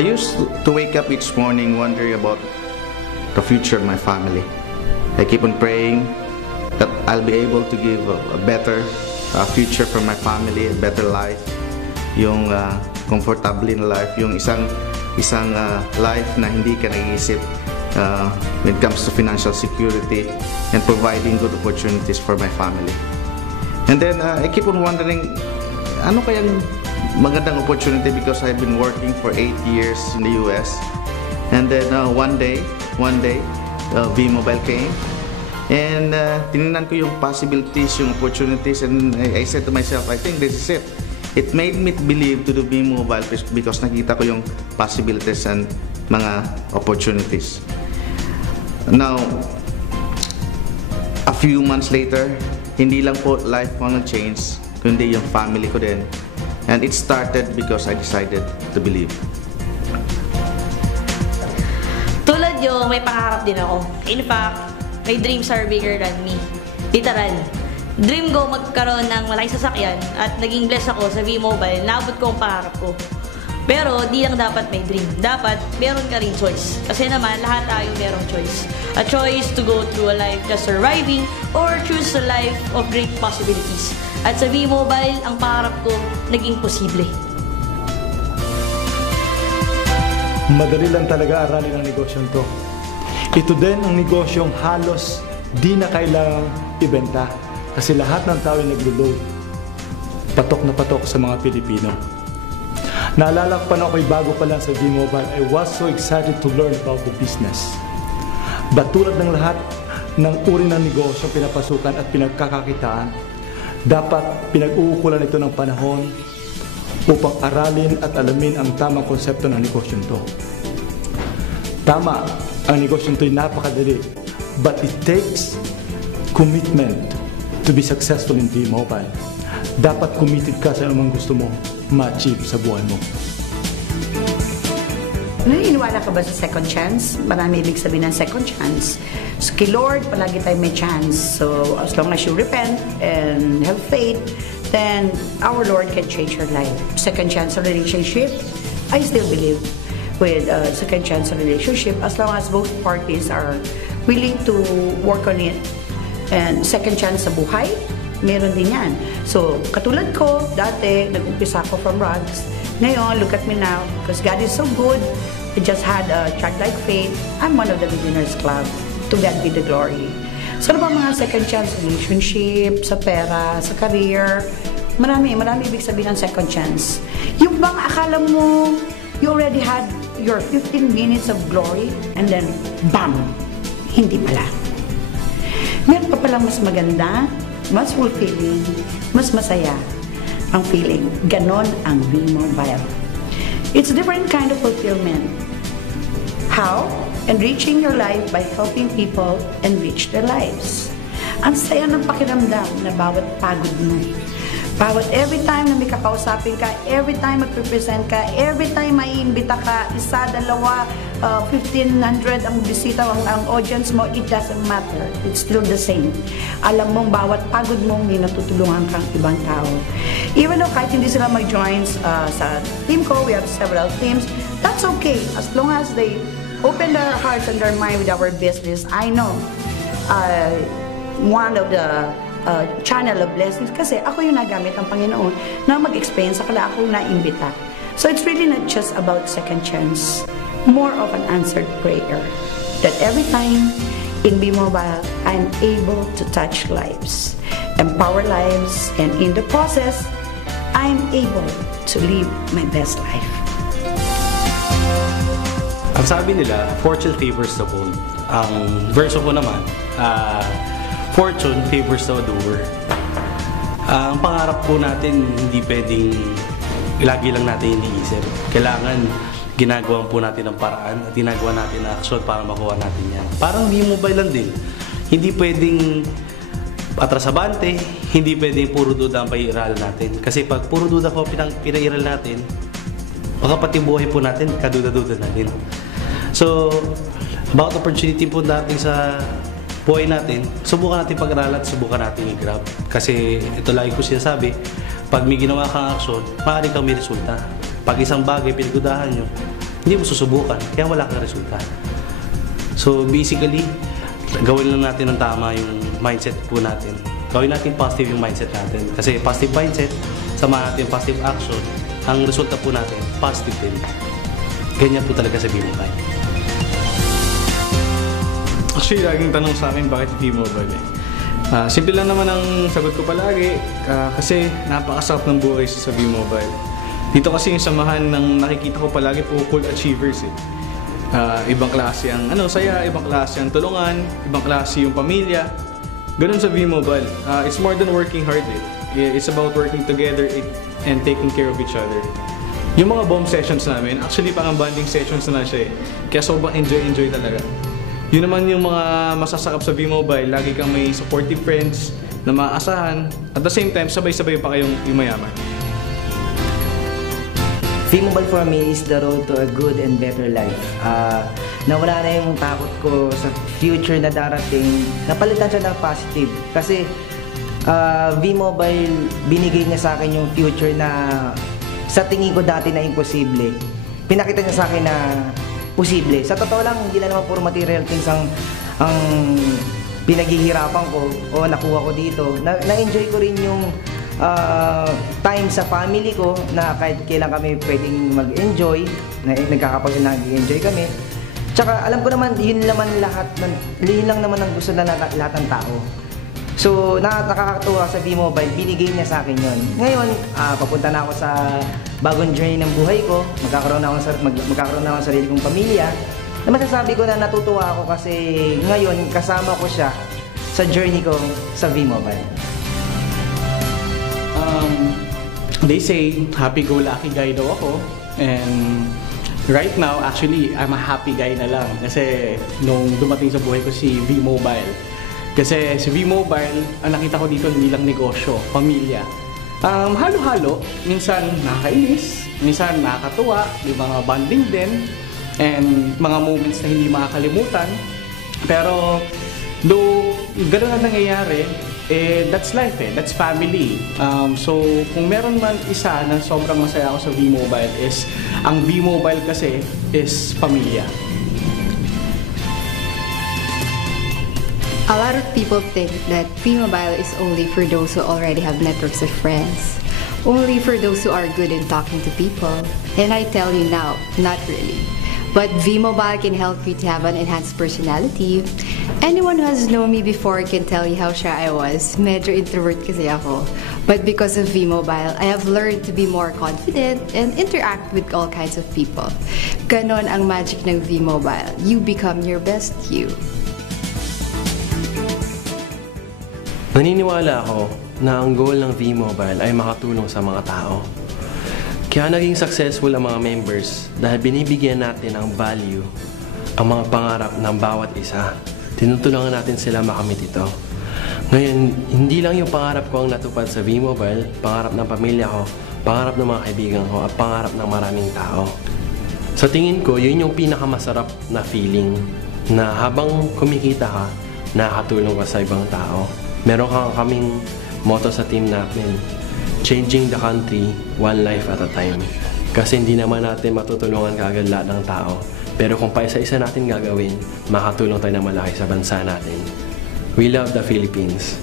I used to wake up each morning wondering about the future of my family. I keep on praying that I'll be able to give a better future for my family, a better life, yung comfortable in life, yung isang life na hindi ka nag-iisip when it comes to financial security and providing good opportunities for my family. And then I keep on wondering, ano kayang magandang opportunity, because I've been working for 8 years in the US. And then one day, V-Mobile came. And tinignan ko yung possibilities, yung opportunities, and I said to myself, I think this is it. It made me believe to do V-Mobile because nakita ko yung possibilities and mga opportunities. Now, a few months later, hindi lang po life ko nag-change, kundi yung family ko din. And it started because I decided to believe. Tulad yung may pangarap din ako. In fact, my dreams are bigger than me. Literal. Dream ko magkaroon ng malaking sasakyan at naging blessed ako sa V-Mobile. Naabot ko ang pangarap ko. Pero di lang dapat may dream. Dapat meron ka rin choice. Kasi naman lahat tayo merong choice. A choice to go through a life just surviving or choose a life of great possibilities. At sa V-Mobile, ang pangarap ko naging posible. Madali lang talaga aralin ang negosyong to. Ito din ang negosyong halos di na kailangang ibenta kasi lahat ng tao ay naglo-load. Patok na patok sa mga Pilipino. Naalala ko pa na ako'y bago pa lang sa V-Mobile, I was so excited to learn about the business. But tulad ng lahat ng uri ng negosyo pinapasukan at pinagkakakitaan, dapat pinag-uukulan ito ng panahon upang aralin at alamin ang tamang konsepto ng negosyong to. Tama, ang negosyong to ay napakadali, but it takes commitment to be successful in V-Mobile. Dapat committed ka sa anumang gusto mo ma-achieve sa buhay mo. Naniniwala ka ba sa second chance? Marami ibig sabihin ng second chance. So, kay Lord, palagi tayo may chance. So, as long as you repent and have faith, then our Lord can change your life. Second chance sa relationship, I still believe with second chance sa relationship as long as both parties are willing to work on it. And second chance sa buhay, meron din yan. So, katulad ko, dati, nag-umpisa ako from rags. Ngayon, look at me now, because God is so good. I just had a childlike faith. I'm one of the Millionaires Club. To God be the glory. So, ano ba mga second chance relationship, sa pera, sa career? Marami ibig sabihin ng second chance. Yung bang akala mo, you already had your 15 minutes of glory, and then, bam! Hindi pala. Meron pa palang mas maganda, mas fulfilling, mas masaya ang feeling. Ganon ang V-Mobile. It's a different kind of fulfillment. How? Enriching your life by helping people enrich their lives. Ang saya ng pakiramdam na bawat pagod mo. Bawat every time na may kakausapin ka, every time mag-represent ka, every time maiimbita ka, isa, dalawa, 1,500 ang bisita, ang audience mo, it doesn't matter. It's still the same. Alam mong bawat pagod mo, may natutulungan kang ibang tao. Even though kahit hindi sila mag-join sa team ko, we have several teams, that's okay. As long as they open their hearts and their mind with our business, I know one of the channel of blessings kasi ako yung nagamit ng Panginoon na mag-explain sa kala ako naimbita. So it's really not just about second chance, more of an answered prayer that every time in V-Mobile, I'm able to touch lives, empower lives, and in the process, I'm able to live my best life. Ang sabi nila, fortune favors the bold. Ang verso ko naman, fortune favors the doer. Ang pangarap po natin, hindi pwedeng lagi lang natin iniisip. Kailangan ginagawa po natin ang paraan at ginagawa natin ang action para makuha natin yan. Parang V-Mobile lang din. Hindi pwedeng atrasabante, hindi pwedeng puro duda ang pag-iiral natin. Kasi pag puro duda po pinairal natin, baka pati buhay po natin, kaduda-duda na din. So, about opportunity po natin sa buhay natin, subukan natin pag-aralan at subukan natin i-grab. Kasi ito lagi ko sinasabi, pag may ginawa kang aksyon, maaari kang may resulta. Pag isang bagay pinagdudahan nyo, hindi mo susubukan, kaya wala kang resulta. So basically, gawin lang natin ng tama yung mindset po natin. Gawin natin positive yung mindset natin. Kasi positive mindset, samahan natin positive action, ang resulta po natin, positive din. Ganyan po talaga sa V-Mobile. Actually, laging tanong sa akin bakit V-Mobile eh. Simple lang naman ang sagot ko palagi kasi napakasarap ng buhay sa V-Mobile. Dito kasi yung samahan ng nakikita ko palagi po cool achievers eh. Ibang klase ang saya, ibang klase ang tulungan, ibang klase yung pamilya. Ganun sa V-Mobile. It's more than working hard eh. It's about working together and taking care of each other. Yung mga bomb sessions namin, actually parang bonding sessions na siya eh. Kaya sobrang enjoy talaga. Yun naman yung mga masasakap sa V-Mobile, lagi kang may supportive friends na maaasahan. At the same time, sabay-sabay pa kayong yumayaman. V-Mobile for me is the road to a good and better life. Nawala na yung takot ko sa future na darating. Napalitan siya ng positive. Kasi V-Mobile, binigay niya sa akin yung future na sa tingin ko dati na imposible. Pinakita niya sa akin na posible. Sa totoo lang, hindi na naman puro material things ang pinaghihirapan ko o nakuha ko dito. Na-enjoy ko rin yung time sa family ko na kahit kailan kami pwedeng mag-enjoy, nag-enjoy kami. Tsaka alam ko naman, yun lang naman ang gusto na lahat ng tao. So, nakakatuwa sa V-Mobile, binigay niya sa akin yun. Ngayon, papunta na ako sa bagong journey ng buhay ko, magkakaroon na ako ng sarili kong pamilya. Na masasabi ko na natutuwa ako kasi ngayon, kasama ko siya sa journey ko sa V-Mobile. They say, happy-go-lucky guy daw ako. And right now, actually, I'm a happy guy na lang. Kasi nung dumating sa buhay ko si V-Mobile. Kasi si V-Mobile, ang nakita ko dito hindi lang negosyo, pamilya. Halo-halo, minsan nakakainis, minsan nakakatuwa, may mga bonding din, and mga moments na hindi makakalimutan. Pero, though gano'n na nangyayari, that's life that's family. So, kung meron man isa na sobrang masaya ako sa V-Mobile is, ang V-Mobile kasi is pamilya. A lot of people think that V-Mobile is only for those who already have networks of friends, only for those who are good in talking to people. And I tell you now, not really. But V-Mobile can help you to have an enhanced personality. Anyone who has known me before can tell you how shy I was. Medyo introvert kasi ako. But because of V-Mobile, I have learned to be more confident and interact with all kinds of people. Ganon ang magic ng V-Mobile. You become your best you. Naniniwala ako na ang goal ng V-Mobile ay makatulong sa mga tao. Kaya naging successful ang mga members dahil binibigyan natin ng value ang mga pangarap ng bawat isa. Tinutulungan natin sila makamit ito. Ngayon, hindi lang yung pangarap ko ang natupad sa V-Mobile, pangarap ng pamilya ko, pangarap ng mga kaibigan ko, at pangarap ng maraming tao. Sa tingin ko, yun yung pinakamasarap na feeling na habang kumikita ka, nakakatulong ka sa ibang tao. Meron kaming motto sa team natin, changing the country, one life at a time. Kasi hindi naman natin matutulungan kaagad lahat ng tao. Pero kung paisa-isa natin gagawin, makatulong tayo na malaki sa bansa natin. We love the Philippines.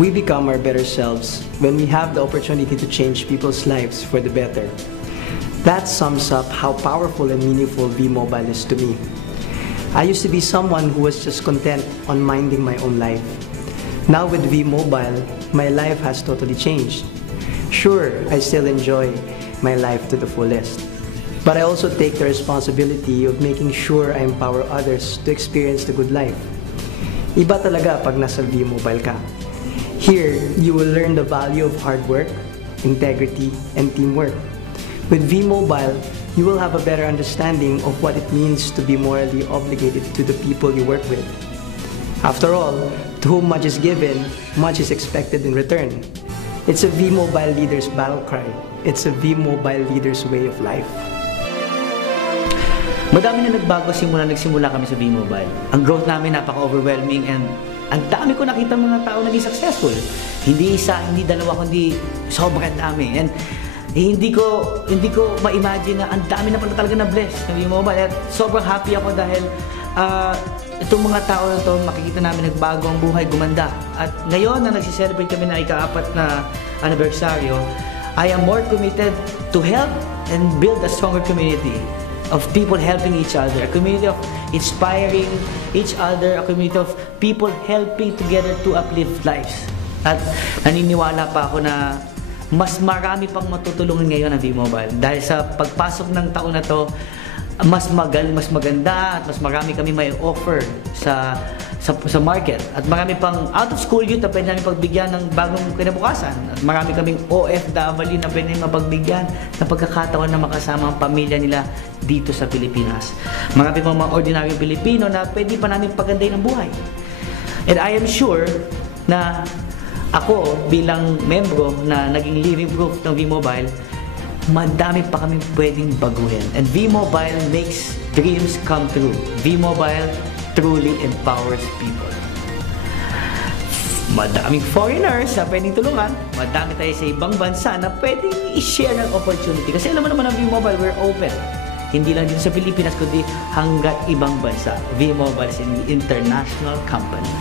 We become our better selves when we have the opportunity to change people's lives for the better. That sums up how powerful and meaningful V-Mobile is to me. I used to be someone who was just content on minding my own life. Now with V-Mobile, my life has totally changed. Sure, I still enjoy my life to the fullest. But I also take the responsibility of making sure I empower others to experience the good life. Iba talaga pag nasa V-Mobile ka. Here, you will learn the value of hard work, integrity, and teamwork. With V-Mobile, you will have a better understanding of what it means to be morally obligated to the people you work with. After all, to whom much is given, much is expected in return. It's a V-Mobile leader's battle cry. It's a V-Mobile leader's way of life. Madami na nagbago simula nagsimula kami sa V-Mobile. Ang growth namin napaka-overwhelming and ang dami ko nakita mga tao naging successful. Hindi isa, hindi dalawa, kundi sobrang dami. And hindi ko ma-imagine na ang dami na pala talaga na bless ng V-Mobile. At sobrang happy ako dahil itong mga tao na to, makikita namin nagbago ang buhay, gumanda. At ngayon na nagsiselebrate kami na ika-4 na anibersaryo, I am more committed to help and build a stronger community of people helping each other, a community of inspiring each other, a community of people helping together to uplift lives. At naniniwala pa ako na mas marami pang matutulungan ngayon ng V-Mobile. Dahil sa pagpasok ng taon na to, mas maganda at mas marami kami may offer sa market. At marami pang out-of-school youth na pwede namin pagbigyan ng bagong kinabukasan. At marami kaming OFW na pwede namin mapagbigyan ng pagkakataon na makasama ang pamilya nila dito sa Pilipinas. Marami pang mga ordinaryong Pilipino na pwede pa namin pagandahin ang buhay. And I am sure na ako bilang membro na naging living proof ng V-Mobile, madami pa kami pwedeng baguhin. And V-Mobile makes dreams come true. V-Mobile truly empowers people. Madaming foreigners na pwedeng tulungan. Madami tayo sa ibang bansa na pwedeng i-share ng opportunity. Kasi alam mo naman ang V-Mobile, we're open. Hindi lang dito sa Pilipinas, kundi hanggang ibang bansa. V-Mobile is an international company.